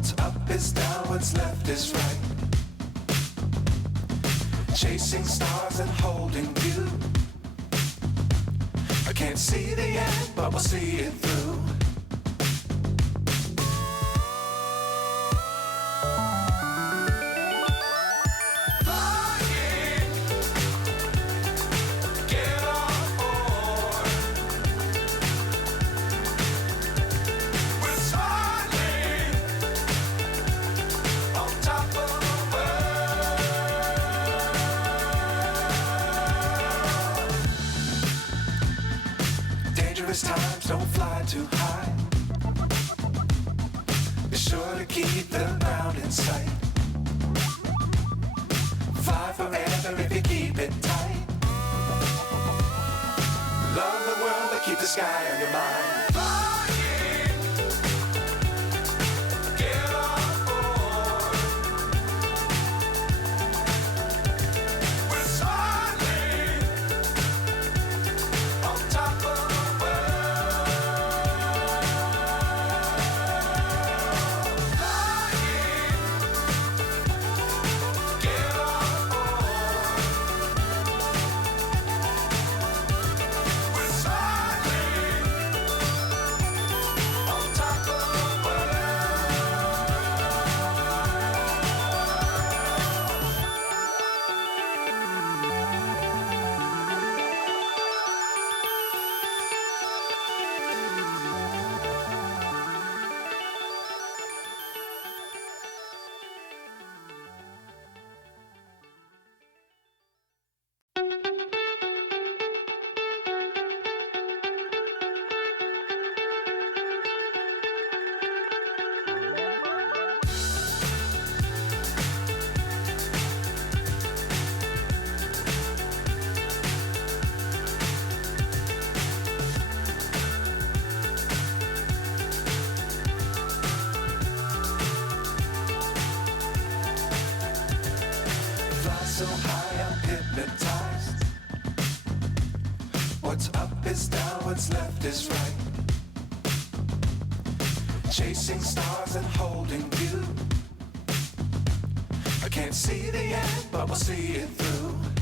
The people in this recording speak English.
What's up is down, what's left is right. Chasing stars and holding you. I can't see the end, but we'll see it through. Times don't fly too high. Be sure to keep the ground in sight. Fly forever if you keep it tight. Love the world but keep the sky on your mind. So high I'm hypnotized. What's up is down, what's left is right. Chasing stars and holding you. I can't see the end, but we'll see it through.